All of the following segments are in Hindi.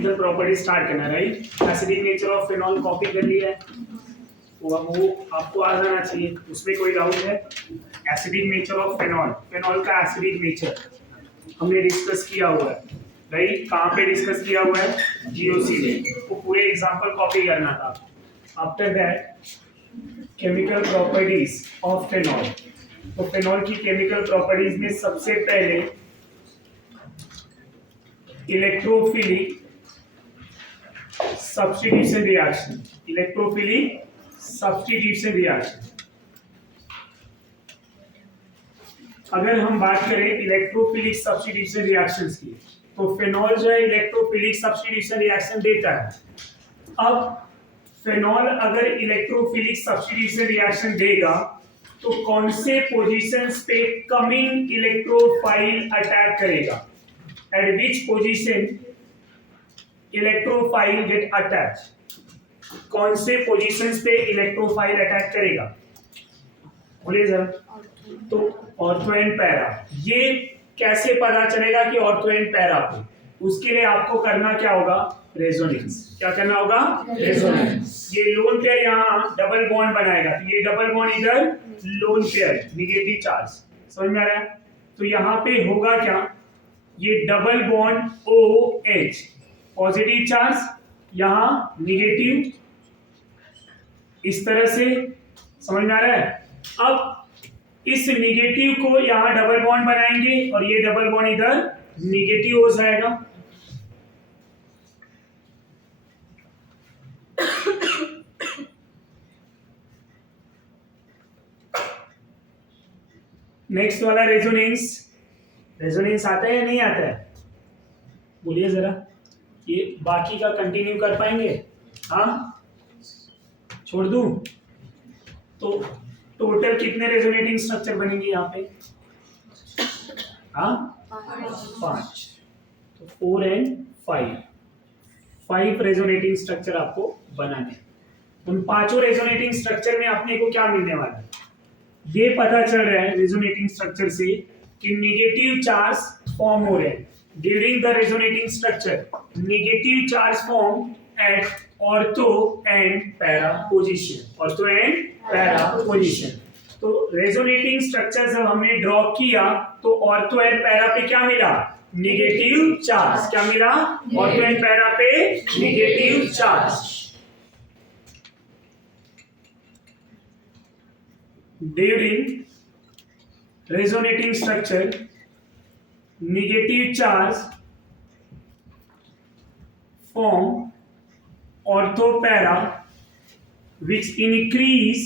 इधर प्रॉपर्टी स्टार्ट करना, right. Acidic nature of phenol copy कर लिया है, तो अब वो आपको आ जाना चाहिए, उसमें कोई डाउट है? Acidic nature of phenol, phenol का एसिडिक नेचर हमने डिस्कस किया हुआ है, राइट। कहाँ पे डिस्कस किया हुआ है? जीओसी में। तो पूरे एग्जांपल कॉपी करना था। After that chemical properties of phenol. तो फिनॉल की केमिकल प्रॉपर्टीज में सबसे पहले electrophilic substitution reaction, electrophilic substitution reaction. अगर हम बात करें इलेक्ट्रोफिलिक सब्स्टिट्यूशन रिएक्शंस की, तो फिनॉल जो है इलेक्ट्रोफिलिक सब्स्टिट्यूशन रिएक्शन देता है। अब फिनॉल अगर इलेक्ट्रोफिलिक सब्स्टिट्यूशन रिएक्शन देगा तो कौन से पोजीशंस पे कमिंग इलेक्ट्रोफाइल अटैक करेगा? Eight which position electrophile get attach? कौन से पोजीशंस पे इलेक्ट्रोफाइल अटैक करेगा? बोलिए सर। तो ऑर्थो एंड पैरा। ये कैसे पता चलेगा कि ऑर्थो एंड पैरा पे? उसके लिए आपको करना क्या होगा? रेजोनेंस। क्या करना होगा? रेजोनेंस। ये लोन पेयर यहाँ डबल बॉन्ड बनाएगा, तो ये डबल बॉन्ड इधर लोन पेयर निगेटिव चार्ज, समझ में आ रहा है? तो यहाँ पे होगा क्या? ये double bond OH positive charge, यहाँ निगेटिव, इस तरह से, समझ में आ रहा है? अब इस निगेटिव को यहाँ डबल बॉन्ड बनाएंगे और ये डबल बॉन्ड इधर निगेटिव हो जाएगा। नेक्स्ट वाला रेजोनेंस। रेजोनेंस आता है या नहीं आता है? बोलिए जरा। ये बाकी का कंटिन्यू कर पाएंगे? हाँ, छोड़ दूं? तो टोटल कितने रेजोनेटिंग स्ट्रक्चर बनेंगे यहाँ पे? हाँ, 5। तो 4 and 5 रेजोनेटिंग स्ट्रक्चर आपको बनाने। उन 5 रेजोनेटिंग स्ट्रक्चर में अपने को क्या मिलने वाला है? ये पता चल रहा है रेजोनेटिंग स्ट्रक्चर से कि नेगेटिव चार्ज फॉर्म हो रहे हैं during the resonating structure. Negative charge form at ortho and para position, ortho and para position. तो रेजोनेटिंग स्ट्रक्चर जब हमने ड्रॉ किया तो ऑर्थो एंड पैरा पे क्या मिला? Negative charge. क्या मिला? ऑर्थो एंड पैरा पे negative charge. During resonating structure, negative charge form orthopara, which increase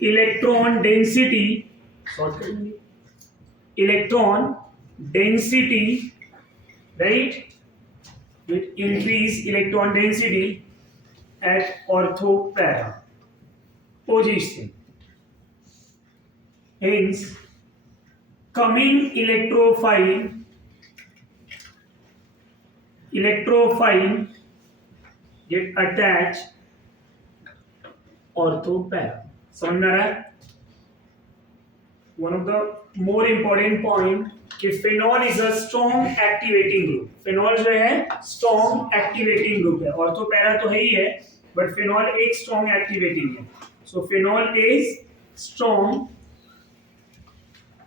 electron density. Electron density, right? With increase electron density at orthopara position. Hence, coming electrophile get attached orthopara. समझ में आ रहा है? One of the more important point कि phenol is a strong activating group. Phenol जो है स्ट्रॉन्ग एक्टिवेटिंग ग्रुप है। ऑर्थोपैरा तो है ही है, बट फिनॉल एक स्ट्रॉन्ग एक्टिवेटिंग है। So phenol is strong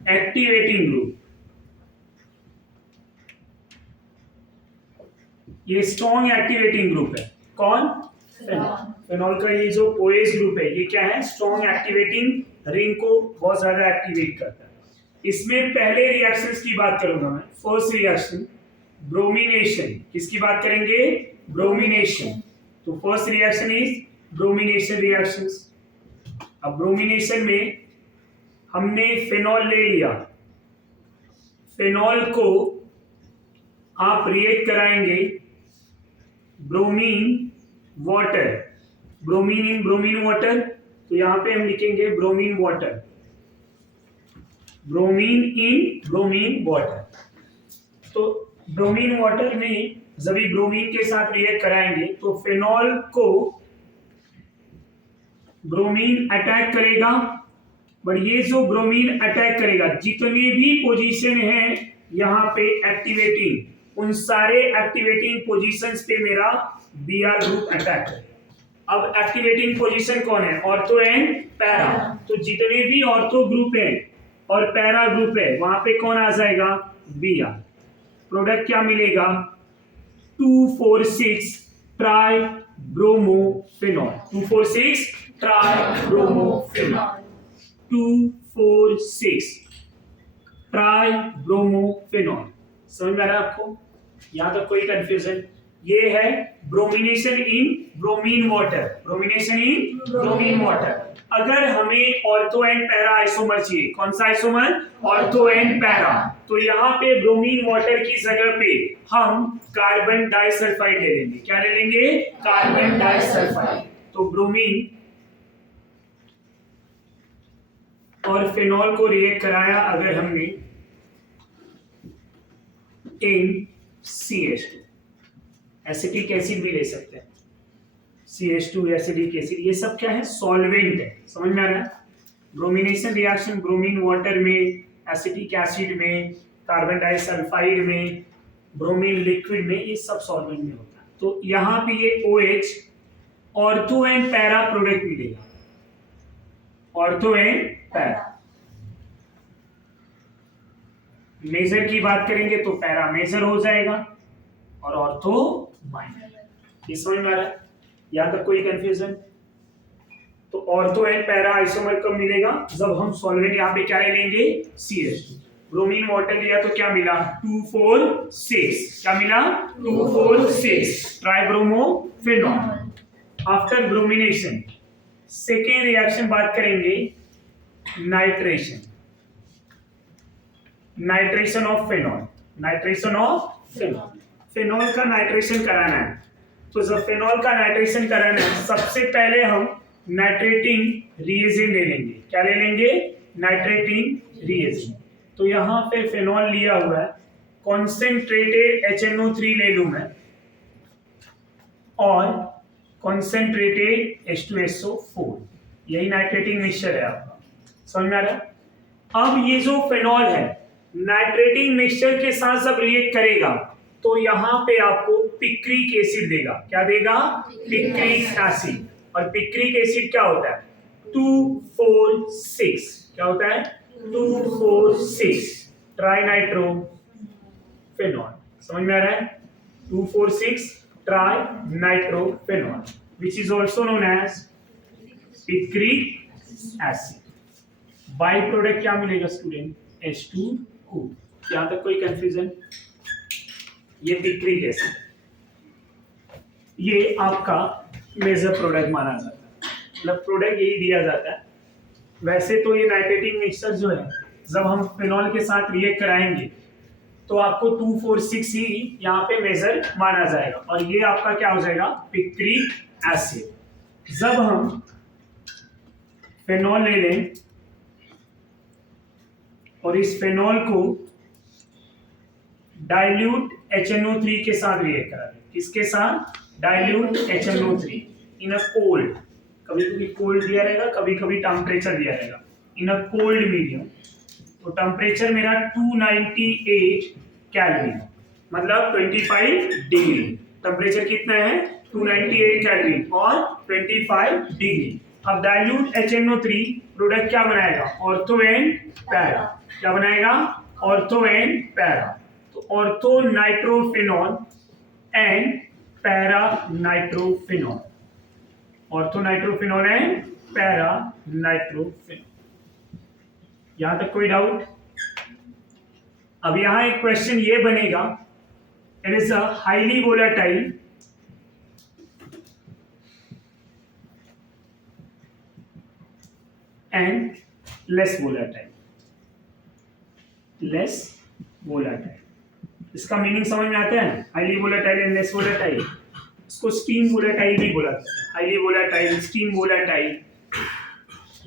activating group. ये strong activating group है। कौन? फिनॉल। फिनॉल का ये जो OH ग्रुप है ये क्या है? strong activating रिंग को बहुत ज्यादा एक्टिवेट करता है। इसमें पहले रिएक्शंस की बात करूंगा मैं। First reaction bromination. किसकी बात करेंगे? ब्रोमिनेशन। तो first reaction is bromination reactions. अब ब्रोमिनेशन में हमने फिनॉल ले लिया, फिनॉल को आप रिएक्ट कराएंगे bromine water, bromine in bromine water. तो यहां पे हम लिखेंगे bromine water, bromine in bromine water. तो ब्रोमीन वाटर में जब भी ब्रोमीन के साथ रिएक्ट कराएंगे तो फिनॉल को ब्रोमीन अटैक करेगा, बट ये जो ब्रोमीन अटैक करेगा जितने भी पोजीशन है यहाँ पे एक्टिवेटिंग उन सारे एक्टिवेटिंग पोजीशंस पे मेरा Br ग्रुप अटैक करेगा। अब एक्टिवेटिंग पोजीशन कौन है? Ortho and para. तो जितने भी ऑर्थो ग्रुप है और पैरा ग्रुप है वहां पे कौन आ जाएगा? Br। प्रोडक्ट क्या मिलेगा? 2,4,6 ट्राई ब्रोमोफेनॉल। 2,4,6 ट्राई ब्रोमोफेनॉल। 2,4,6 ट्राई ब्रोमोफेनॉल। समझ में आ रहा है आपको? यहां तक कोई कंफ्यूजन? ये है ब्रोमिनेशन इन ब्रोमीन वाटर। ब्रोमिनेशन इन ब्रोमीन वाटर। अगर हमें ऑर्थो एंड पैरा आइसोमर चाहिए, कौन सा आइसोमर? Ortho and para. तो यहाँ पे ब्रोमीन वाटर की जगह पे हम कार्बन डाइसल्फाइड ले लेंगे। क्या ले लेंगे? Carbon disulphide. तो ब्रोमीन और फिनॉल को रिएक्ट कराया अगर हमने इन CH2, एसिटिक एसिड भी ले सकते हैं, CH2 एसिडिक एसिड, ये सब क्या है? सॉल्वेंट है। समझ में आ रहा है? ब्रोमिनेशन रिएक्शन ब्रोमीन वाटर में, एसिटिक एसिड में, कार्बन डाइसल्फाइड में, ब्रोमीन लिक्विड में, ये सब सॉल्वेंट में होता है। तो यहाँ पे ये OH ortho and para product मिलेगा। Ortho and para. मेजर की बात करेंगे तो पैरा मेजर हो जाएगा और ऑर्थो माइनर। ये समझ में आ रहा है? यहां तक कोई कंफ्यूजन? तो ऑर्थो एंड पैरा आइसोमर कब मिलेगा? जब हम सॉल्वेंट यहाँ पे क्या ले लेंगे? CH2। ब्रोमीन वाटर लिया तो क्या मिला? 2,4,6। क्या मिला? 2,4,6 ट्राइब्रोमोफेनॉल। आफ्टर ब्रोमिनेशन सेकेंड रिएक्शन बात करेंगे nitration. Nitration of phenol. Nitration of phenol. Phenol का नाइट्रेशन कराना है। तो जब फेनॉल का नाइट्रेशन कराना है सबसे पहले हम नाइट्रेटिंग रिएजेंट ले लेंगे। क्या ले लेंगे? Nitrating reagent. तो यहाँ पे फेनॉल लिया हुआ है, कॉन्सेंट्रेटेड HNO3 ले लूं मैं और कॉन्सेंट्रेटेड H2SO4। यही नाइट्रेटिंग मिक्सचर है आपका। समझ में आ रहा है? अब ये जो फेनॉल है नाइट्रेटिंग मिक्सचर के साथ जब रिएक्ट करेगा तो यहाँ पे आपको पिक्रिक एसिड देगा। क्या देगा? Picric acid. और पिक्रिक एसिड क्या होता है? 2,4,6। क्या होता है? 2,4,6 ट्राइनाइट्रोफेनॉल। समझ में आ रहा है? 2,4,6 ट्राइनाइट्रोफेनॉल which is also known as picric acid। By product क्या मिलेगा स्टूडेंट? H2O। यहां तक कोई कंफ्यूजन? ये पिक्रिक एसिड, ये आपका मेजर प्रोडक्ट माना जाता है। मतलब प्रोडक्ट यही दिया जाता है। वैसे तो ये नाइट्रेटिंग मिक्सचर जो है जब हम फिनॉल के साथ रिएक्ट कराएंगे तो आपको 2,4,6 ही यहाँ पे मेजर माना जाएगा और ये आपका क्या हो जाएगा? Picric acid. जब हम फेनॉल ले लें और इस फेनॉल को डाइल्यूट HNO3 के साथ रिएक्ट करा दें। किसके साथ? Dilute HNO3 in a cold. कभी कभी कोल्ड दिया रहेगा, कभी कभी टेम्परेचर दिया रहेगा। इन अ कोल्ड मीडियम। तो टेम्परेचर मेरा 298 केल्विन, मतलब 25 डिग्री। टेम्परेचर कितना है? 298 केल्विन और 25 डिग्री। अब डाइल्यूट HNO3 प्रोडक्ट क्या बनाएगा? Ortho and para. क्या बनाएगा? Ortho and para. तो ortho nitrophenol and para nitrophenol. Ortho nitrophenol and para nitrophenol. यहां तक कोई डाउट? अब यहां एक क्वेश्चन ये बनेगा, it is a highly volatile and less volatile. Less volatile, इसका मीनिंग समझ में आता है? Highly volatile and less volatile. इसको स्टीम वोलेटाइल भी बोला जाता है। Highly volatile, steam volatile,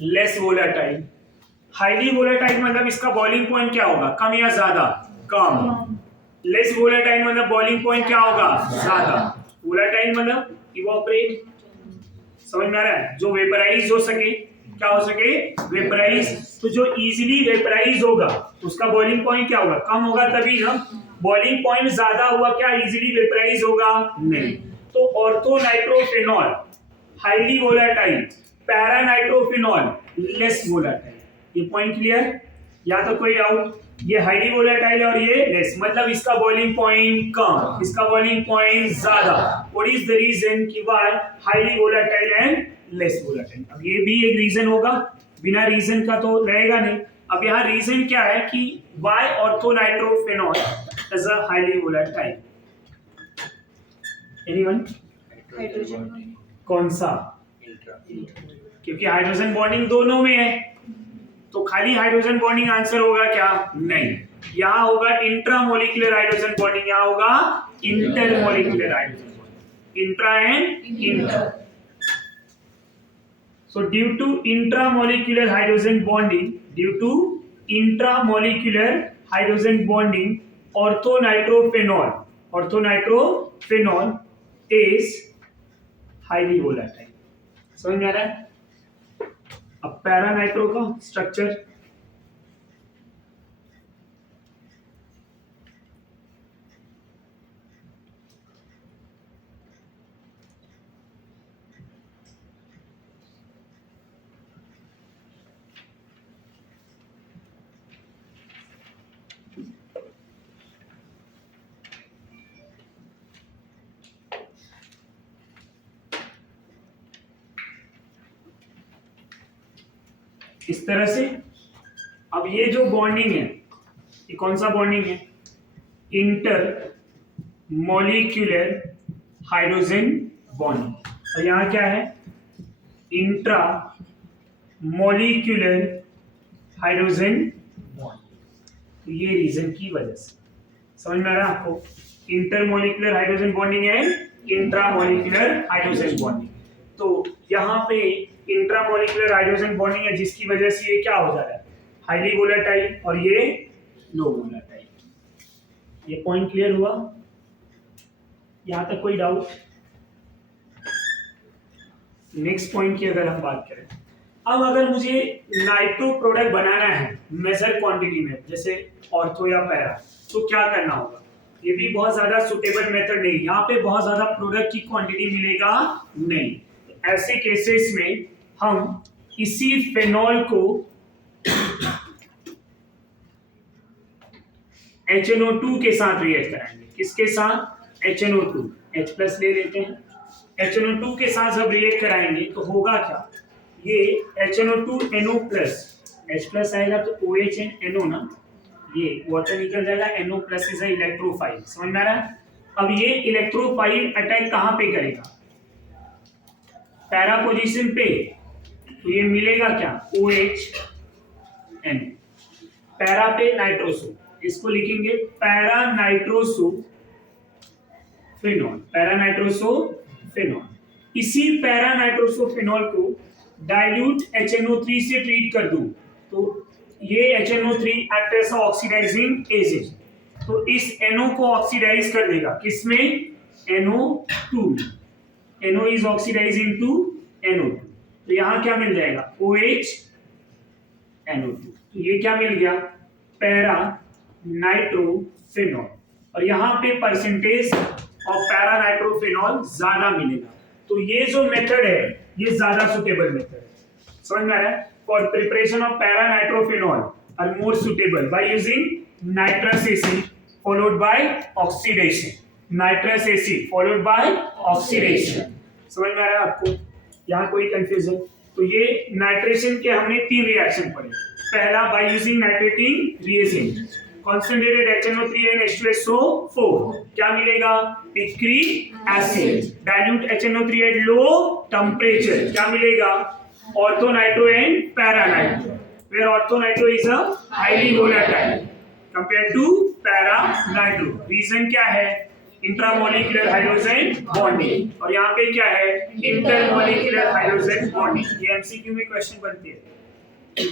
less volatile. Highly volatile मतलब इसका बॉइलिंग पॉइंट क्या होगा? कम या ज्यादा? कम। लेस वोलेटाइल मतलब बॉइलिंग पॉइंट क्या होगा? ज्यादा। वोलेटाइल मतलब इवोपरेट। समझ में आ रहा है? जो वेपराइज हो सके, क्या हो सके? वेपराइज। तो जो इजीली वेपराइज होगा उसका बॉइलिंग पॉइंट क्या होगा? कम होगा तभी ना। बॉइलिंग पॉइंट ज्यादा हुआ क्या इजीली वेपराइज होगा? नहीं। तो ortho nitrophenol highly volatile, para nitrophenol less volatile. ये पॉइंट क्लियर? या तो कोई डाउट? ये हाईली वोलेटाइल और ये लेस, मतलब इसका बॉइलिंग पॉइंट कम, इसका बॉइलिंग पॉइंट ज्यादा। व्हाट इज द रीजन कि why highly volatile and less volatile? अब ये भी एक रीजन होगा, बिना रीजन का तो रहेगा नहीं। अब यहाँ रीजन क्या है कि why ortho nitrophenol is a highly volatile? Anyone? Hydrogen कौन सा? क्योंकि हाइड्रोजन बॉन्डिंग दोनों में है, तो खाली हाइड्रोजन बॉन्डिंग आंसर होगा क्या? नहीं, यहाँ होगा इंट्रामोलिकुलर हाइड्रोजन बॉन्डिंग, यहाँ होगा intermolecular hydrogen bonding, intra and inter. So due to intramolecular hydrogen bonding, orthonitrophenol is highly volatile. समझ में आ रहा है? अब पैरानाइट्रो का स्ट्रक्चर, इस तरह से। अब ये जो बॉन्डिंग है, ये कौन सा बॉन्डिंग है? Inter molecular hydrogen bonding. और यहाँ क्या है? Intra molecular hydrogen bonding. तो ये रीजन की वजह से, समझ में आ रहा है आपको? इंटरमोलिकुलर हाइड्रोजन बॉन्डिंग है, इंट्रामोलिकुलर हाइड्रोजन बॉन्डिंग। तो यहाँ पे इंट्रामोलिकुलर हाइड्रोजन बॉन्डिंग है, जिसकी वजह से ये क्या हो जा रहा है? हाईली वोलेटाइल और ये लो वोलेटाइल। ये पॉइंट क्लियर हुआ? यहाँ तक कोई डाउट? नेक्स्ट पॉइंट की अगर हम बात करें, अब अगर मुझे नाइट्रो प्रोडक्ट बनाना है मेजर क्वांटिटी में, जैसे ऑर्थो या पैरा, तो क्या करना होगा? ये भी बहुत ज्यादा सुटेबल मेथड नहीं, यहाँ पे बहुत ज्यादा प्रोडक्ट की क्वांटिटी मिलेगा नहीं। ऐसे केसेस में हम इसी फेनॉल को HNO2 के साथ रिएक्ट कराएंगे। किसके साथ? HNO2, H प्लस ले लेते हैं। HNO2 के साथ जब रिएक्ट कराएंगे तो होगा क्या? ये HNO2 NO plus, H plus आएगा तो OH एंड NO ना, ये वाटर निकल जाएगा, NO प्लस इज इलेक्ट्रोफाइल। समझ में आ रहा है? अब ये इलेक्ट्रोफाइल अटैक कहाँ पे करेगा? पैरा पोजीशन पे, तो ये मिलेगा क्या? OH NO। पैरा पे नाइट्रोसो, इसको लिखेंगे para nitroso phenol, para nitroso phenol. इसी पैरा नाइट्रोसो फिनॉल को डाइल्यूट HNO3 से ट्रीट कर दूं तो ये HNO3 act as oxidising agent, तो इस NO को ऑक्सीडाइज कर देगा। किसमें? NO2। NO is oxidizing to NO2, तो यहाँ क्या मिल जाएगा? OH NO2। तो ये क्या मिल गया? Para nitrophenol. और यहाँ पे परसेंटेज ऑफ पैरा नाइट्रोफिनॉल ज्यादा मिलेगा। तो ये जो मेथड है ये ज्यादा सुटेबल मेथड है। समझ में आ रहा है? For preparation of para nitrophenol are more suitable by using nitrous acid followed by oxidation. Nitrous acid followed by oxidation. समझ में आ रहा है आपको? यहाँ कोई कंफ्यूजन? तो ये नाइट्रेशन के हमने 3 रिएक्शन पढ़े। पहला by using nitrating reagent, concentrated HNO3 and H2SO4, क्या मिलेगा? Picric acid. Dilute HNO3 at low temperature, क्या मिलेगा? Orthonitro and paranitro, where orthonitro is a highly volatile compared to paranitro. Reason क्या है? Intramolecular hydrogen bonding. और यहाँ पे क्या है? Intermolecular hydrogen bonding. ये एमसीक्यू में क्वेश्चन बनती है।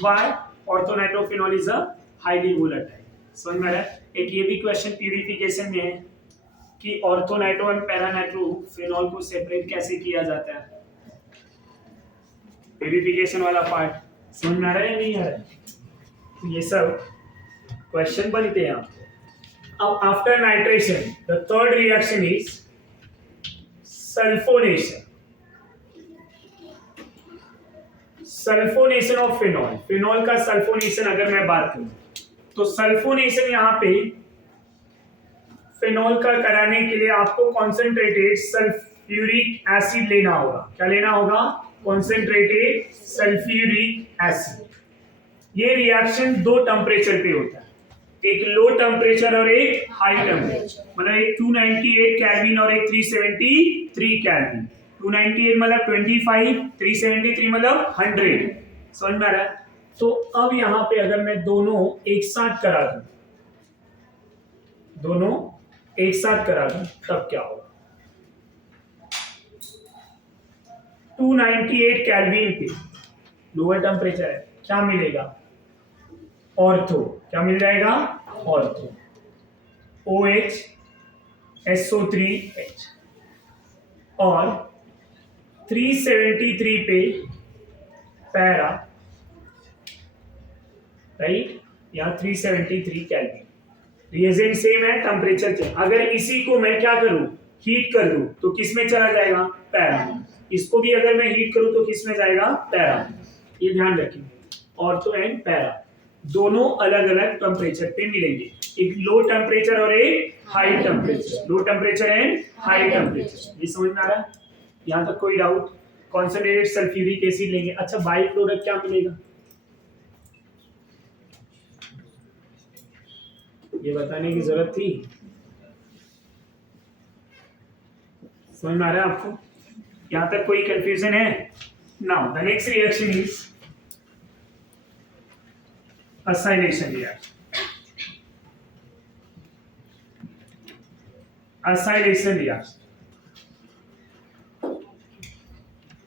Why orthonitrophenol is a highly volatile. समझ में आ रहा है? एक ये भी क्वेश्चन प्यूरिफिकेशन में है कि ऑर्थोनाइट्रो एंड पैरानाइट्रो फिनॉल को सेपरेट कैसे किया जाता है। प्यूरिफिकेशन वाला पार्ट समझ में आ रहा है या नहीं आ रहा है? तो ये सब क्वेश्चन बनते हैं आपको। अब after nitration the third reaction is sulphonation. Sulphonation of phenol. Phenol का सल्फोनेशन अगर मैं बात करूं तो सल्फोनेशन यहां पे फिनॉल का कराने के लिए आपको कॉन्सेंट्रेटेड सल्फ्यूरिक एसिड लेना होगा. क्या लेना होगा? Concentrated sulphuric acid. ये रिएक्शन दो टेम्परेचर पे होता है, एक लो टेम्परेचर और एक हाई टेम्परेचर. मतलब एक 298 केल्विन और एक 373 केल्विन. 298 मतलब 25, 373 मतलब 100. समझ में आ रहा है? तो अब यहां पे अगर मैं दोनों एक साथ करा दूं, दोनों एक साथ करा दूं तब क्या होगा? 298 केल्विन पे लोअर टेम्परेचर है, क्या मिलेगा? ऑर्थो. क्या मिल जाएगा? ऑर्थो. OH SO3H. और 373 पे पैरा, राइट? यहाँ 373 केल्विन. रिएजेंट सेम है, टेम्परेचर चेंज. अगर इसी को मैं क्या करूं? हीट कर दूं तो किस में चला जाएगा? पैरा. इसको भी अगर मैं हीट करूं तो किस में जाएगा? पैरा. ये ध्यान रखिए. ऑर्थो एंड पैरा दोनों अलग अलग टेम्परेचर पे मिलेंगे. एक लो टेम्परेचर और एक high temperature. Low temperature and high temperature. ये समझ में आ रहा है? यहाँ तक कोई डाउट? कॉन्सेंट्रेटेड सल्फ्यूरिक एसिड लेंगे. अच्छा, बाई प्रोडक्ट क्या मिलेगा? ये बताने की जरूरत थी? समझ में आ रहा है आपको? यहाँ तक कोई कंफ्यूजन है? Now the next reaction is acylation reaction. Acylation reaction.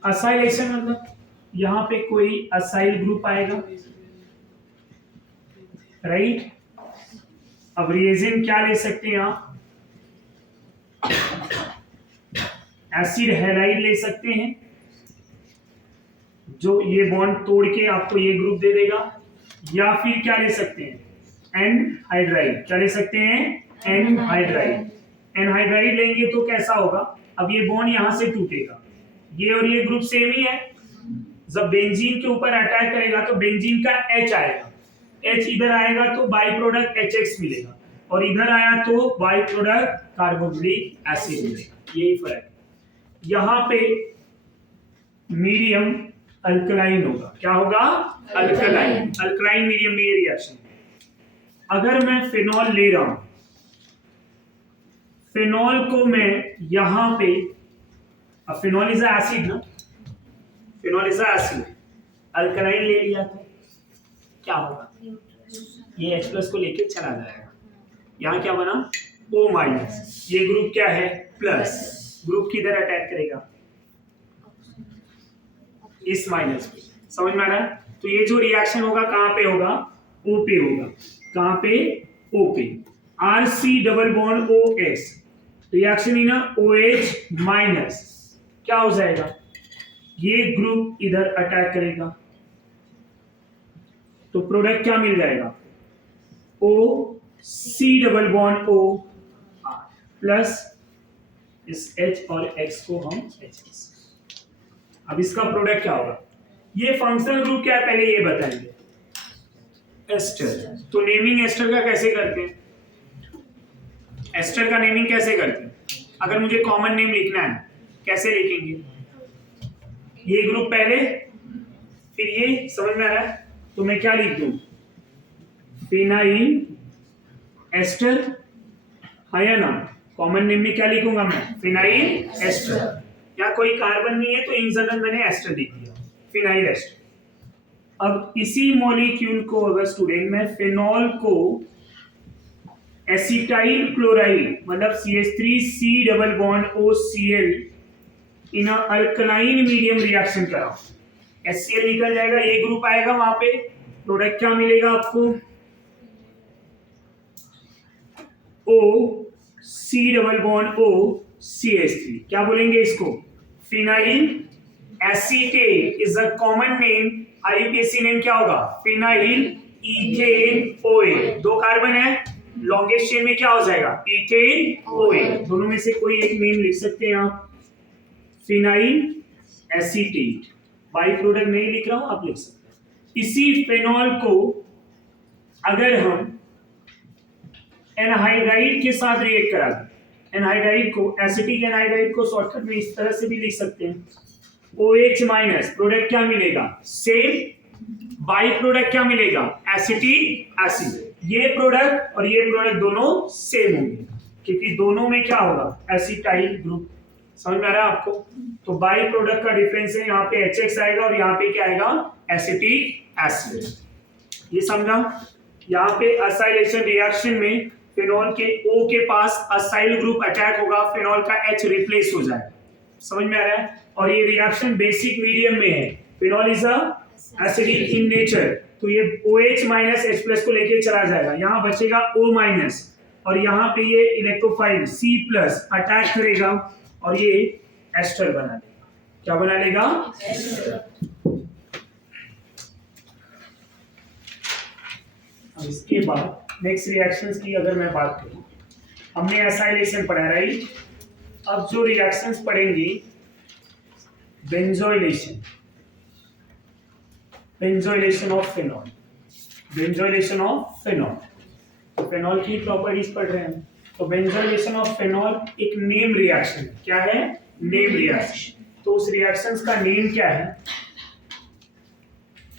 Acylation मतलब यहां पे कोई असाइल ग्रुप आएगा, राइट? अब रिएजेंट क्या ले सकते हैं आप? एसिड हैलाइड ले सकते हैं, जो ये बॉन्ड तोड़ के आपको ये ग्रुप दे देगा. या फिर क्या ले सकते हैं? एनहाइड्राइड. क्या ले सकते हैं? एनहाइड्राइड. एनहाइड्राइड लेंगे तो कैसा होगा? अब ये बॉन्ड यहां से टूटेगा, ये और ये ग्रुप सेम ही है. जब बेंजीन के ऊपर अटैक करेगा तो बेंजीन का H आएगा, H इधर आएगा तो बाई प्रोडक्ट HX मिलेगा, और इधर आया तो बाई प्रोडक्ट कार्बोक्सिलिक एसिड मिलेगा. यही फर्क है. यहां पे मीडियम अल्कलाइन होगा. क्या होगा? अल्कलाइन. अल्कलाइन मीडियम में ये रिएक्शन. अगर मैं फिनॉल ले रहा हूं, फिनॉल को मैं यहां पे, अब फिनॉल इज एसिड ना, फिनॉल इज एसिड, अल्कलाइन ले लिया तो क्या होगा? ये H+ को लेके चला जाएगा. यहां क्या बना? O-. ये ग्रुप क्या है? प्लस. ग्रुप किधर अटैक करेगा? इस माइनस पे. समझ में आ रहा है? तो ये जो रिएक्शन होगा कहां पे होगा? O पे होगा. कहां पे? O पे. RC double bond OS reaction in OH-. क्या हो जाएगा? ये ग्रुप इधर अटैक करेगा तो प्रोडक्ट क्या मिल जाएगा? OC double bond O plus इस H और X को हम H. अब इसका प्रोडक्ट क्या होगा? ये फंक्शनल ग्रुप क्या है पहले ये बताएंगे. एस्टर. तो नेमिंग एस्टर का कैसे करते हैं? एस्टर का नेमिंग कैसे करते हैं? अगर मुझे कॉमन नेम लिखना है कैसे लिखेंगे? ये ग्रुप पहले, फिर ये. समझ में आ रहा है? तो मैं क्या लिख दूं? Phenyl ester. हाँ या ना? कॉमन नेम में क्या लिखूंगा मैं? Phenyl ester. या कोई कार्बन नहीं है तो इन जगह मैंने एस्टर लिख दिया, फिनाइल एस्टर. अब इसी मॉलिक्यूल को अगर स्टूडेंट मैं फिनॉल को एसिटाइल क्लोराइड मतलब CH3C double bond OCl in alkaline medium reaction कराओ, HCl निकल जाएगा, ये ग्रुप आएगा, वहां पे प्रोडक्ट क्या मिलेगा आपको? OC double bond OCH3. क्या बोलेंगे इसको? Phenyl acetate is a common name. IUPAC name क्या होगा? Phenyl ethane OA. दो कार्बन है लॉन्गेस्ट चेन में क्या हो जाएगा, इथेन ओएच। दोनों में से कोई एक नेम लिख सकते हैं आप, फिनाइल एसीटेट। बाई प्रोडक्ट नहीं लिख रहा हूं, आप लिख सकते हैं। इसी फेनॉल को अगर हम एनहाइड्राइड के साथ रिएक्ट करा दें, एनहाइड्राइड को, एसिटिक एनहाइड्राइड को शॉर्टकट में इस तरह से भी लिख सकते हैं, OH माइनस, प्रोडक्ट क्या मिलेगा, सेम। बाई प्रोडक्ट क्या मिलेगा, एसिटिक एसिड। ये प्रोडक्ट और ये प्रोडक्ट दोनों सेम होंगे, क्योंकि दोनों में क्या होगा, एसिटाइल ग्रुप। समझ में आ रहा है आपको? तो बाई प्रोडक्ट का डिफरेंस है, यहाँ पे HX आएगा और यहाँ पे क्या आएगा, एसिटिक एसिड। ये समझा? यहाँ पे असाइलेशन रिएक्शन में फिनॉल के O के पास असाइल ग्रुप अटैक होगा, फिनॉल का H रिप्लेस हो जाएगा। समझ में आ रहा है? और ये रिएक्शन बेसिक मीडियम में है, phenol is a acidic in nature, तो ये OH माइनस H प्लस को लेके चला जाएगा, यहाँ बचेगा O माइनस, और यहाँ पे ये इलेक्ट्रोफाइल C प्लस अटैक करेगा और ये एस्टर बना लेगा। क्या बना लेगा, इसके बाद नेक्स्ट रिएक्शंस की अगर मैं बात करूं, हमने एसाइलेशन पढ़ा, राइट? अब जो रिएक्शंस पढ़ेंगे, benzoylation, benzoylation of phenol, benzoylation of phenol. तो फिनॉल की प्रॉपर्टीज पढ़ रहे हैं, तो बेंजोइलेशन ऑफ फिनॉल एक नेम रिएक्शन है। क्या है, नेम रिएक्शन। तो उस रिएक्शंस का नेम क्या है,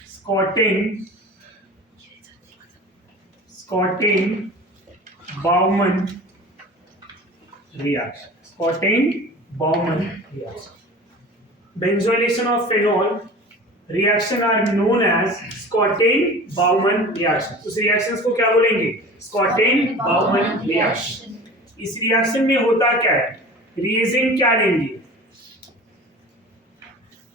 स्कॉटिंग Bowman reaction, Schotten-Baumann reaction. Benzoylation of phenol reaction are known as Schotten-Baumann reaction. उस reactions को क्या बोलेंगे, Schotten-Baumann reaction. इस reaction में होता क्या है, reagent क्या लेंगे,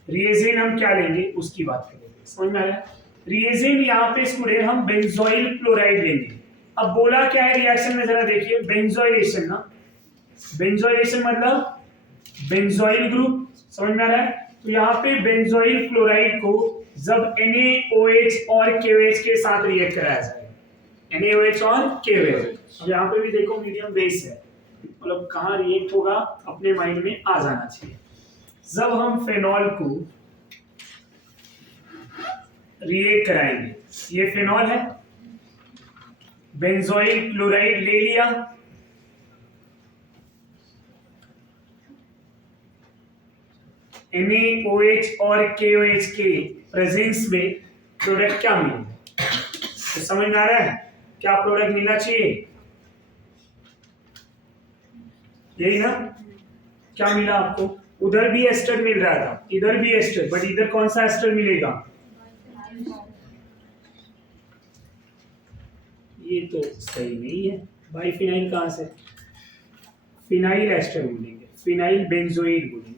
reagent हम क्या लेंगे उसकी बात करेंगे। समझ में आ रहा है? reagent यहाँ पे स्टूडेंट हम बेंजोइल क्लोराइड लेंगे। अब बोला क्या है रिएक्शन में, जरा देखिए, बेंजोइलेशन ना, बेंजोइलेशन मतलब बेंजोइल ग्रुप। समझ में आ रहा है? तो यहाँ पे बेंजोइल क्लोराइड को जब NaOH और KOH के साथ रिएक्ट कराया जाएगा, NaOH और KOH। अब यहाँ पे भी देखो मीडियम बेस है, मतलब कहाँ रिएक्ट होगा अपने माइंड में आ जाना चाहिए। जब हम फेनॉल को रिएक्ट कराएंगे, ये फेनॉल है, बेंजोइल क्लोराइड ले लिया, NaOH और KOH के प्रेजेंस में प्रोडक्ट क्या मिलेगा, तो समझ में आ रहा है क्या प्रोडक्ट मिलना चाहिए, यही ना? क्या मिला आपको, उधर भी एस्टर मिल रहा था, इधर भी एस्टर, बट इधर कौन सा एस्टर मिलेगा, ये तो सही नहीं है। बाइफिनाइल कहां से, फिनाइल एस्टर बोलेंगे, फिनाइल बेंजोइड बोलेंगे।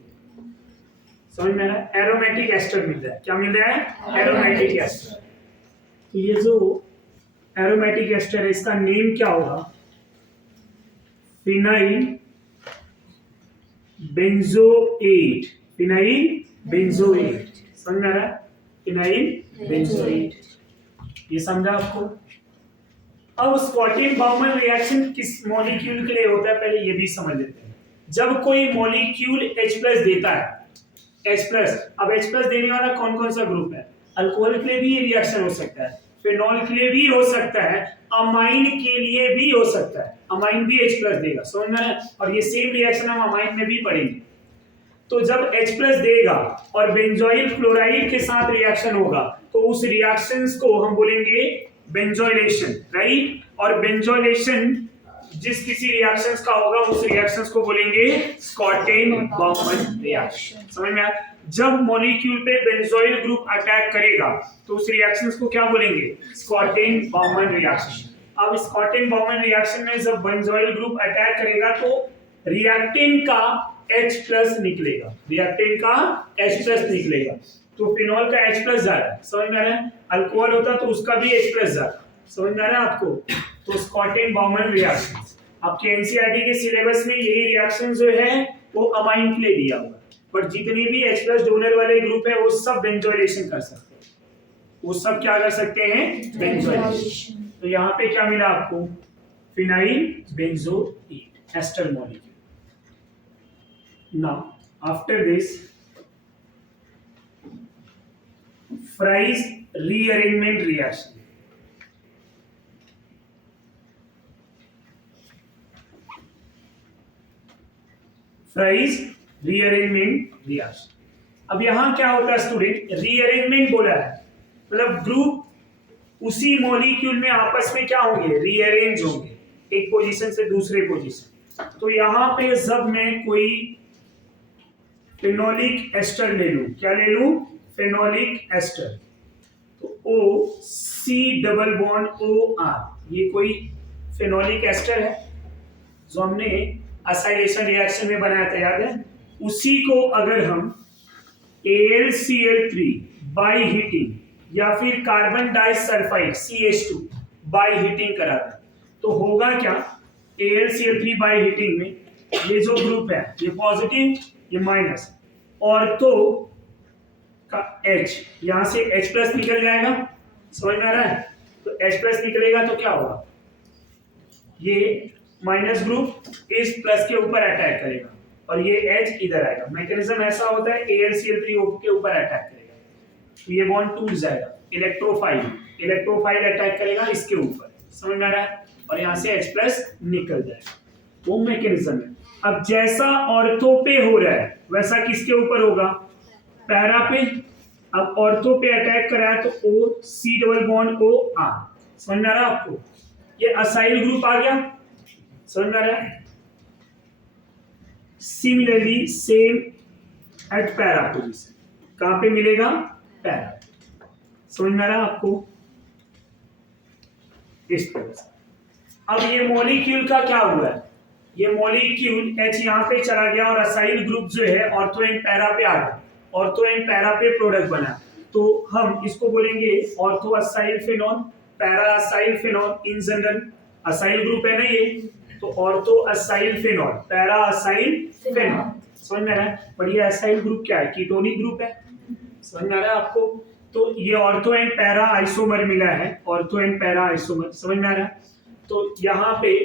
समझ में आ रहा है? एरोमेटिक एस्टर मिल रहा है, क्या मिल रहा है, एरोमेटिक एस्टर। तो ये जो एरोमेटिक एस्टर है इसका नेम क्या होगा, फिनाइल बेंजोएट, फिनाइल बेंजोएट। समझ में आ रहा है, फिनाइल बेंजोएट। ये समझा आपको? अब स्कॉटिन-बाउमन रिएक्शन किस मॉलिक्यूल के लिए होता है पहले ये भी समझ लेते हैं। जब कोई मॉलिक्यूल H+ देता है, H+, अब H+ देने वाला कौन कौन सा ग्रुप है, अल्कोहल के लिए भी ये रिएक्शन हो सकता है, फिनॉल के लिए भी हो सकता है, अमाइन के लिए भी हो सकता है, अमाइन भी H+ देगा। समझ में आया? और ये सेम रिएक्शन हम अमाइन में भी पढ़ेंगे। तो जब H+ देगा और बेंजोइल क्लोराइड के साथ रिएक्शन होगा तो उस रिएक्शंस को हम बोलेंगे बेंजोइलेशन, राइट? और बेंजोइलेशन जिस किसी रिएक्शंस का होगा उस रिएक्शंस को बोलेंगे स्कॉटेन-बाउमन रिएक्शन। समझ में आया? जब मॉलिक्यूल पे बेंजोइल ग्रुप अटैक करेगा तो उस रिएक्शंस को क्या बोलेंगे, स्कॉटेन-बाउमन रिएक्शन। अब स्कॉटेन-बाउमन रिएक्शन में जब बेंजोइल ग्रुप अटैक करेगा तो रिएक्टेंट का H+ निकलेगा, रिएक्टेंट का H+ निकलेगा, तो फिनॉल का H+ जा रहा है। समझ में आ रहा है? अल्कोहल होता तो उसका भी H+ जा रहा है। समझ में आ रहा है आपको? तो स्कॉटेन-बाउमन रिएक्शन आपके एनसीईआरटी के सिलेबस में यही रिएक्शन जो है वो अमाइन के लिए दिया हुआ है, बट जितने भी H+ डोनर वाले ग्रुप है वो सब बेंजोइलेशन कर सकते हैं, वो सब क्या कर सकते हैं, बेंजोइलेशन। तो यहाँ पे क्या मिला आपको, phenyl benzoate ester molecule. Now after this Fry's rearrangement reaction. Fry's rearrangement reaction. अब यहां क्या होता है स्टूडेंट, रीअरेंजमेंट बोला है मतलब ग्रुप उसी मॉलिक्यूल में आपस में क्या होंगे, रीअरेंज होंगे एक पोजीशन से दूसरे पोजीशन। तो यहां पे जब मैं कोई फेनोलिक एस्टर ले लूं, क्या ले लूं, फेनोलिक एस्टर, तो O C double bond O R, ये कोई फेनोलिक एस्टर है जो हमने असाइलेशन रिएक्शन में बनाया था, याद है। उसी को अगर हम AlCl3 बाय हीटिंग या फिर carbon disulphide CH2 by heating कराते तो होगा क्या, AlCl3 बाय हीटिंग में ये जो ग्रुप है ये पॉजिटिव ये माइनस, और तो का H यहां से H प्लस निकल जाएगा, समझ में आ रहा है। तो H प्लस निकलेगा तो क्या होगा, ये माइनस ग्रुप इस प्लस के ऊपर अटैक करेगा और ये H इधर आएगा। मैकेनिज्म ऐसा होता है, AlCl3 के ऊपर अटैक करेगा तो ये बॉन्ड टूट जाएगा, इलेक्ट्रोफाइल अटैक करेगा इसके ऊपर, समझ में आ रहा है, और यहाँ से H प्लस निकल जाएगा, वो मैकेनिज्म है। अब जैसा ऑर्थो पे हो रहा है वैसा किसके ऊपर होगा, पैरा पे। अब ऑर्थो पे अटैक करा है तो O C double bond O R, समझ में आ रहा है आपको, ये असाइल ग्रुप आ गया, समझ में आ रहा है। Similarly same at para position, कहां पे मिलेगा, पैरा, समझ में आ रहा है आपको, इस तरह से। अब ये मॉलिक्यूल का क्या हुआ है, ये मॉलिक्यूल H यहां पे चला गया और असाइल ग्रुप जो है ऑर्थो एंड पैरा पे आ गया, ऑर्थो एंड पैरा पे प्रोडक्ट बना, तो हम इसको बोलेंगे ortho acyl phenol, para acyl phenol, in general acyl group है ना ये, तो ortho acyl phenol, para acyl phenol, समझ में आ रहा है। पर ये असाइल ग्रुप क्या है, कीटोनिक ग्रुप है, समझ में आ रहा है आपको। तो ये ऑर्थो एंड पैरा आइसोमर मिला है, ऑर्थो एंड पैरा आइसोमर, समझ में आ रहा है। तो यहाँ पे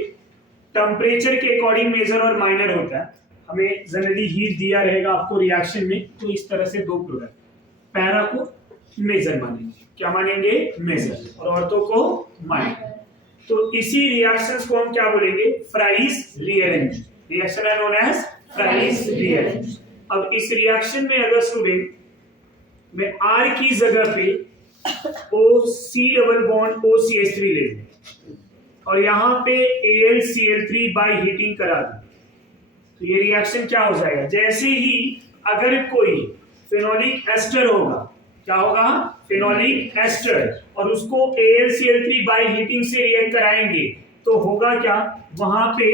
टेम्परेचर के अकॉर्डिंग मेजर और माइनर होता है, हमें जनरली हीट दिया रहेगा आपको रिएक्शन में, तो इस तरह से दो प्रोडक्ट, पैरा को मेजर मानेंगे, क्या मानेंगे, मेजर, और ऑर्थो को माइनर। तो इसी रिएक्शंस को हम क्या बोलेंगे, Fries rearrange, reaction are known as Fries rearrange. अब इस रिएक्शन में अगर स्टूडेंट मैं R की जगह पे OC डबल बॉन्ड OCH3 ले लूं और यहाँ पे AlCl3 बाय हीटिंग करा दूं, तो ये रिएक्शन क्या हो जाएगा, जैसे ही अगर कोई फेनोलिक एस्टर होगा, क्या होगा, फेनोलिक एस्टर, और उसको AlCl3 बाय हीटिंग से रिएक्ट कराएंगे तो होगा क्या, वहां पे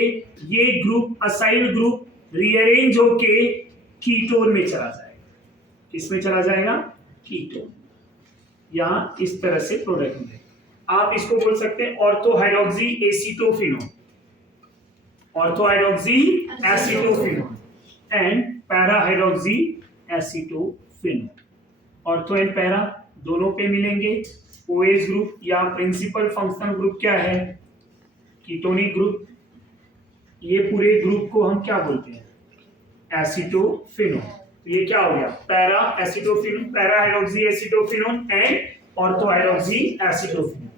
ये ग्रुप असाइल ग्रुप रीअरेंज होके कीटोन में चला जाएगा, किसमें चला जाएगा, कीटोन। यहां इस तरह से प्रोडक्ट मिलेगा। आप इसको बोल सकते हैं ortho hydroxy acetophenol, ortho hydroxy acetophenol and para hydroxy acetophenol. Ortho and para दोनों पे मिलेंगे। OH ग्रुप या प्रिंसिपल फंक्शनल ग्रुप क्या है, कीटोनिक ग्रुप। ये पूरे ग्रुप को हम क्या बोलते हैं, एसीटोफिनोल। तो ये क्या हो गया, para acetophenol, para hydroxy acetophenol and ortho hydroxy acetophenol,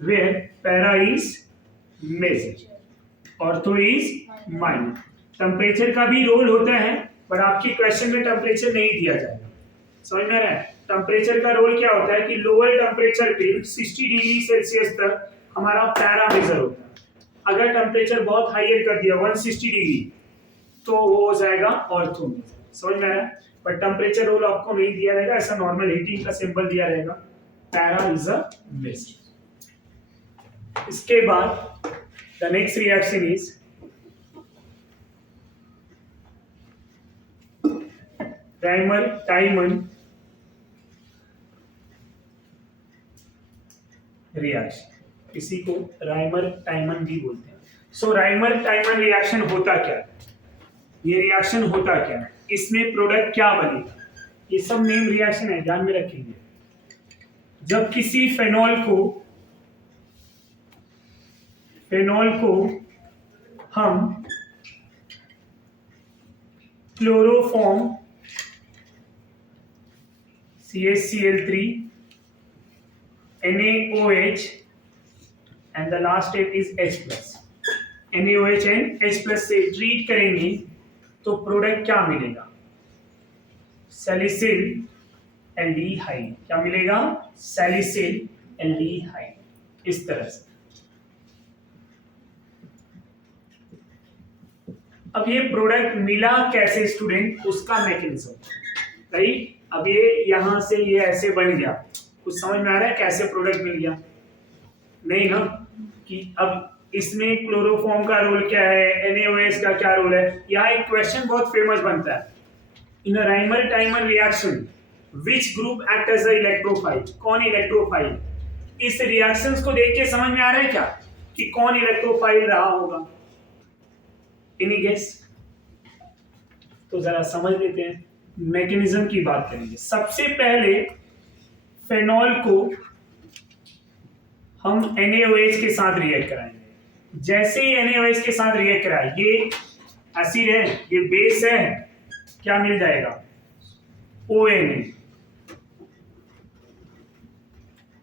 where para is major, ortho is minor. Temperature का भी रोल होता है, बट आपकी क्वेश्चन में टेम्परेचर नहीं दिया जाएगा, समझ में आ रहा है। टेम्परेचर का रोल क्या होता है कि लोअर टेम्परेचर पे 60 डिग्री सेल्सियस तक हमारा पैरा मेजर होता है। अगर टेम्परेचर बहुत हाइयर कर दिया 160 डिग्री तो वो हो जाएगा ऑर्थो मेजर, समझ में आ रहा है। पर टेम्परेचर रोल आपको नहीं दिया रहेगा, ऐसा नॉर्मल हीटिंग का सिंबल दिया रहेगा, पैरा इज अ मेजर। इसके बाद the next reaction is Reimer Tiemann reaction, इसी को राइमर टाइमन भी बोलते हैं। सो राइमर टाइमन रिएक्शन होता क्या है, ये रिएक्शन होता क्या है, इसमें प्रोडक्ट क्या बनेगा, ये सब नेम रिएक्शन है, ध्यान में रखेंगे। जब किसी फेनॉल को फेनॉल को हम chloroform CaCl3 NaOH and the last step is H+. NaOH and H+ से ट्रीट करेंगे तो प्रोडक्ट क्या मिलेगा? Salicyl aldehyde. क्या मिलेगा? Salicyl aldehyde. इस तरह से। अब ये प्रोडक्ट मिला कैसे स्टूडेंट? उसका मैकेनिज्म, राइट? अब ये यहां से ये ऐसे बन गया, कुछ समझ में आ रहा है कैसे प्रोडक्ट मिल गया? नहीं ना? कि अब इसमें क्लोरोफॉर्म का रोल क्या है, NaOH का क्या रोल है? यहाँ एक क्वेश्चन बहुत फेमस बनता है, in a Reimer Tiemann reaction which group act as a electrophile? कौन इलेक्ट्रोफाइल? इस रिएक्शंस को देख के समझ में आ रहा है क्या कि कौन इलेक्ट्रोफाइल रहा होगा? Any guess? तो जरा समझ लेते हैं, मैकेनिज्म की बात करेंगे। सबसे पहले फेनॉल को हम NaOH के साथ रिएक्ट कराएंगे। जैसे ही NaOH के साथ रिएक्ट कराए, ये एसिड है, ये बेस है, क्या मिल जाएगा? ONA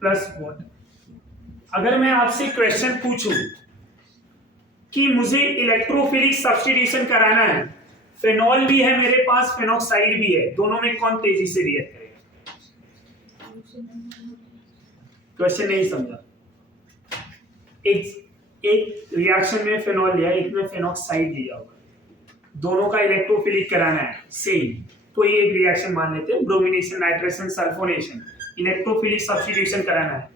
plus water. अगर मैं आपसे क्वेश्चन पूछूं कि मुझे इलेक्ट्रोफिलिक सब्स्टिट्यूशन कराना है, फेनॉल भी है मेरे पास, फेनॉक्साइड भी है, दोनों में कौन तेजी से रिएक्ट करेगा? क्वेश्चन नहीं समझा? एक रिएक्शन में फेनॉल लिया, एक में फेनॉक्साइड लिया होगा, दोनों का इलेक्ट्रोफिलिक कराना है सेम, तो ये एक रिएक्शन मान लेते हैं, bromination, nitration, sulphonation. Electrophilic substitution कराना है,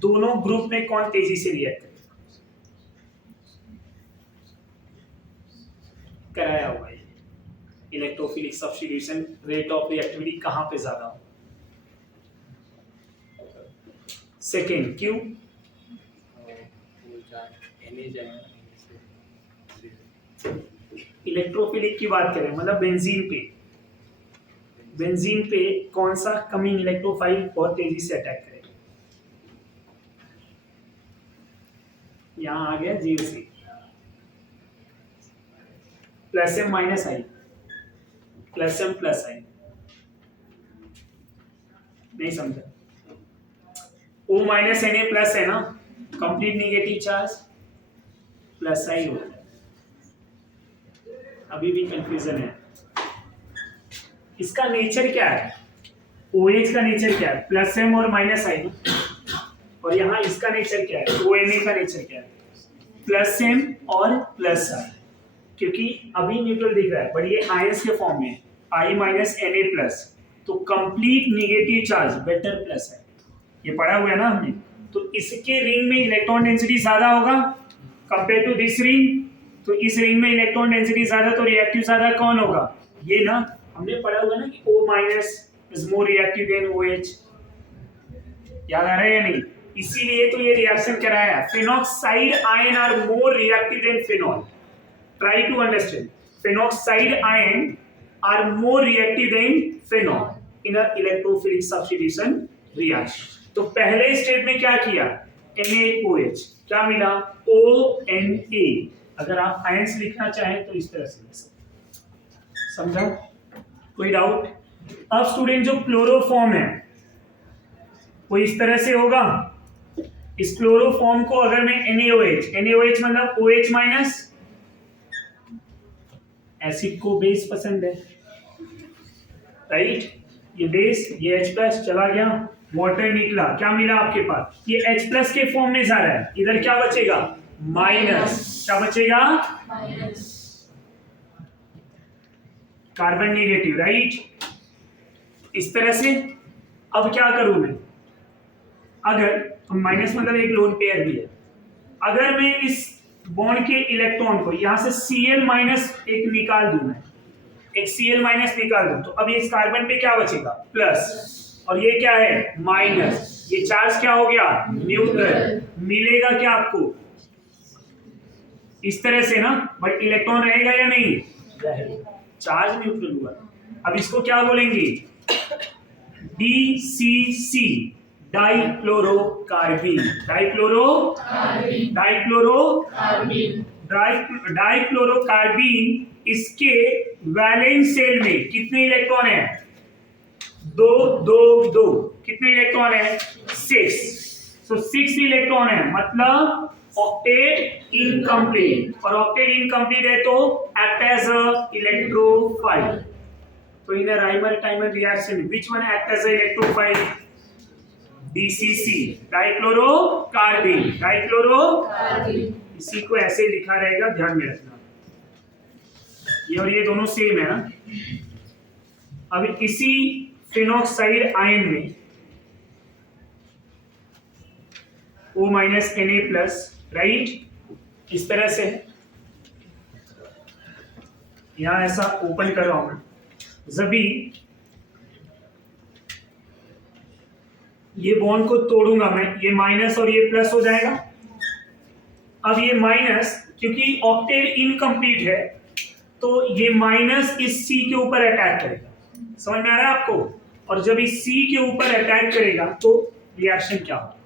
दोनों ग्रुप में कौन तेजी से रिएक्ट करेगा? कराया होगा ये electrophilic substitution, rate of reactivity कहां पे ज्यादा हो? सेकेंड। क्यों? इलेक्ट्रोफिलिक की बात करें मतलब बेंजीन पे कौन सा कमिंग इलेक्ट्रोफाइल बहुत तेजी से अटैक करेगा? यहां आ गया GC प्लस M माइनस आई, प्लस M प्लस आई। नहीं समझा? O माइनस Na प्लस है ना, कंप्लीट नेगेटिव चार्ज, प्लस आई होता है। अभी भी कंफ्यूजन है। इसका नेचर क्या है? OH का नेचर क्या है? प्लस M और माइनस आई। और यहाँ इसका नेचर क्या है? ONA का नेचर क्या है? प्लस M और प्लस आई। क्योंकि अभी न्यूट्रल दिख रहा है, बट ये आयंस के फॉर्म में I माइनस Na प्लस, तो complete negative charge better plus है। ये पढ़ा हुआ है ना हमने? तो इसके रिंग में इलेक्ट्रॉन डेंसिटी ज्यादा होगा कंपेयर टू दिस रिंग, तो इस रिंग में इलेक्ट्रॉन डेंसिटी ज्यादा, तो रिएक्टिव ज्यादा कौन होगा? ये ना हमने पढ़ा हुआ ना कि O minus is more reactive then OH। याद आ रहा है या नहीं? इसीलिए तो ये रिएक्शन कराया। Phenoxide ion are more reactive than phenol. Try to understand. Phenoxide ion are more reactive than phenol in a electrophilic substitution reaction. तो पहले स्टेप में क्या किया? NaOH, क्या मिला? ONA। अगर आप आयंस लिखना चाहें तो इस तरह से लिख सकते। समझा? कोई डाउट? अब स्टूडेंट जो क्लोरोफॉर्म है वो इस तरह से होगा। इस क्लोरोफॉर्म को अगर मैं NaOH मतलब OH माइनस, एसिड को बेस पसंद है, राइट? ये बेस, ये H+ चला गया, वाटर निकला, क्या मिला आपके पास? ये H+ के फॉर्म में जा रहा है, इधर क्या बचेगा? माइनस। क्या बचेगा? माइनस। Carbon negative, right? इस तरह से। अब क्या करूं मैं? अगर माइनस मतलब एक लोन पेयर भी है, अगर मैं इस बॉन्ड के इलेक्ट्रॉन को यहां से Cl माइनस एक निकाल दूं, मैं एक Cl माइनस निकाल दूं, तो अब ये इस कार्बन पे क्या बचेगा? प्लस, और ये क्या है? माइनस। ये चार्ज क्या हो गया? न्यूट्रल। मिलेगा क्या आपको? इस तरह से ना, बट इलेक्ट्रॉन रहेगा या नहीं? चार्ज न्यूट्रल हुआ। अब इसको क्या बोलेंगे? DCC, डाइक्लोरोकार्बीन, डाइक्लोरोकार्बीन इसके वैलेंस शेल में कितने इलेक्ट्रॉन है? दो दो दो। कितने इलेक्ट्रॉन है? 6। सो 6 इलेक्ट्रॉन है, मतलब ऑक्टेट इनकम्प्लीट, और ऑक्टेट इनकम्प्लीट है तो एक्ट एज अ इलेक्ट्रोफाइल। तो in a Reimer Tiemann reaction which one act as a electrophile? DCC, dichlorocarbene. इसी को ऐसे लिखा रहेगा, ध्यान में रखना। ये और ये दोनों सेम है ना। अब इसी फिनॉक्साइड आयन में O Na+, राइट, इस तरह से यहां ऐसा ओपन कर रहा हूं मैं, जब ये बॉन्ड को तोड़ूंगा मैं, ये माइनस और ये प्लस हो जाएगा। अब ये माइनस, क्योंकि ऑक्टेट इनकम्प्लीट है, तो ये माइनस इस C के ऊपर अटैक करेगा। समझ में आ रहा है आपको? और जब इस C के ऊपर अटैक करेगा तो रिएक्शन क्या होगा?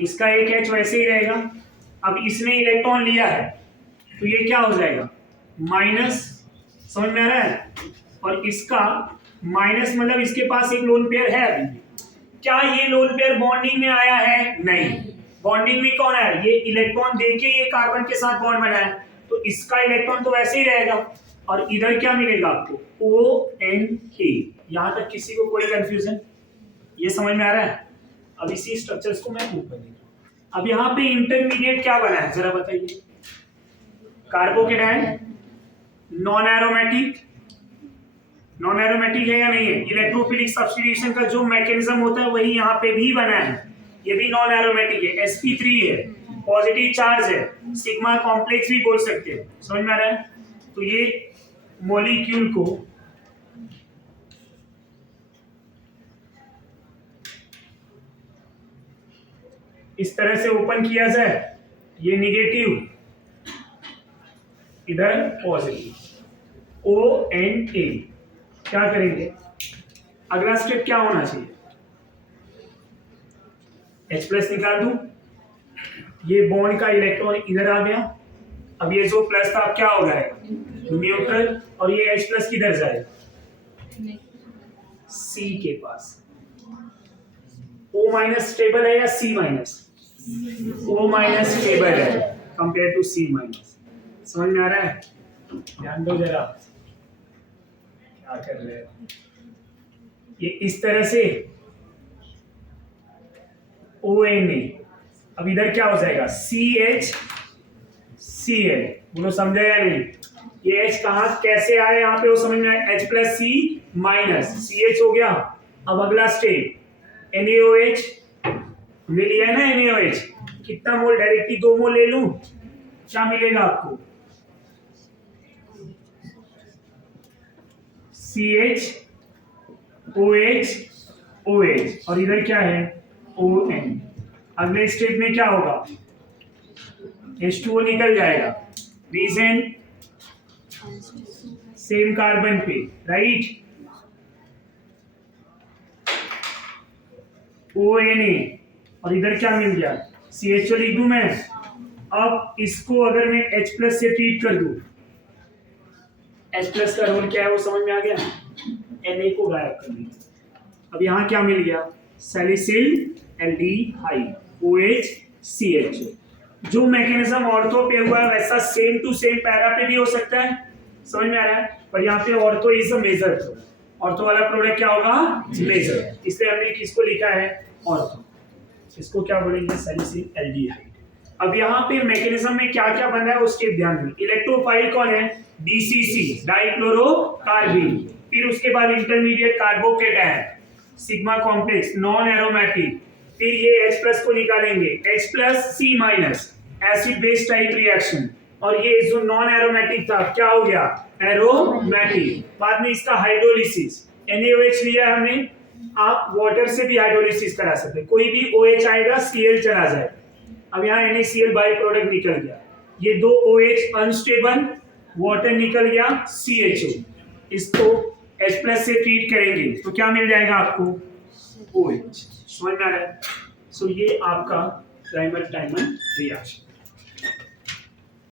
इसका एक H वैसे ही रहेगा। अब इसने इलेक्ट्रॉन लिया है तो ये क्या हो जाएगा? माइनस। समझ में आ रहा है? और इसका माइनस मतलब इसके पास एक लोन पेयर है अभी। क्या ये लोन पेयर बॉन्डिंग में आया है? नहीं। बॉन्डिंग में कौन है? ये इलेक्ट्रॉन देके ये कार्बन के साथ बॉन्ड बना है, तो इसका इलेक्ट्रॉन तो वैसे ही रहेगा। और इधर क्या मिलेगा आपको? ONA। यहां तक किसी को कोई कंफ्यूजन? ये समझ में आ रहा है? अब इसी स्ट्रक्चर्स को मैं ऊपर लिख रहा हूं। अब यहाँ पे इंटरमीडिएट क्या बना है जरा बताइए? कार्बोकेटायन, नॉन एरोमेटिक है या नहीं है? इलेक्ट्रोफिलिक सब्स्टिट्यूशन का जो मैकेनिज्म होता है वही यहाँ पे भी बना है। ये भी नॉन एरोमेटिक है, sp3 है, पॉजिटिव चार्ज है, सिग्मा कॉम्प्लेक्स भी बोल सकते हैं। समझ में आ रहा है? तो ये मॉलिक्यूल को इस तरह से ओपन किया जाए, ये निगेटिव, इधर पॉजिटिव, ONA। क्या करेंगे? अगला स्टेप क्या होना चाहिए? H+ निकाल दूं, ये बॉन्ड का इलेक्ट्रॉन इधर आ गया। अब ये जो प्लस था क्या हो जाएगा? न्यूट्रल। और ये H+ किधर जाएगा? C के पास। O- स्टेबल है या C-? O- स्टेबल है कंपेयर टू C-। समझ में आ रहा है? ध्यान दो जरा, क्या कर रहे हैं? ये इस तरह से ONA। अब इधर क्या हो जाएगा? CH-Cl। बोलो समझा या नहीं? ये H कहां कैसे आया यहाँ पे वो समझ में आया। H+C- CH हो गया। अब अगला स्टेप NaOH मिल लिया है ना। NaOH कितना मोल? डायरेक्टली 2 मोल ले लूं, क्या मिलेगा आपको? CH OH OH, और इधर क्या है? ON। अगले स्टेप में क्या होगा? H2O निकल जाएगा। रीजन सेम कार्बन पे, राइट। ONA, और इधर क्या मिल गया? CHO लिख दूं मैं। अब इसको अगर मैं H+ से ट्रीट कर दूं, H+ का रोल क्या है वो समझ में आ गया? Na को गायब कर दिया। अब यहाँ क्या मिल गया? Salicyl aldehyde, OH-CH। जो मैकेनिज्म ऑर्थो पे हुआ है वैसा सेम टू सेम पैरा पे भी हो सकता है। समझ में आ रहा है? पर यहाँ पे ortho is a major. Ortho वाला प्रोडक्ट क्या होगा? मेजर। इसलिए हमने किसको लिखा है? ऑर्थो। इसको क्या बोलेंगे? Salicyl aldehyde. अब यहाँ पे मैकेनिज्म में क्या क्या बन रहा है उसके ध्यान में। इलेक्ट्रोफाइल कौन है? DCC, डाइक्लोरोकार्बीन। फिर उसके बाद intermediate carbocation, sigma complex, non aromatic. फिर ये H+ को निकालेंगे, H+C-, acid base type reaction. और ये जो नॉन एरोमेटिक था क्या हो गया? एरोमेटिक। बाद में इसका हाइड्रोलिसिस, NaOH लिया हमने, आप वाटर से भी हाइड्रोलिसिस करा सकते हैं। कोई भी OH आएगा, Cl चला जाएगा। अब यहाँ NaCl बाई प्रोडक्ट निकल गया। ये 2 OH अनस्टेबल वाटर निकल गया CHO, इसको H+ से ट्रीट करेंगे तो क्या मिल जाएगा आपको OH। समझ में आ रहा है? सो ये आपका डायमंड डायमंड रिएक्शन।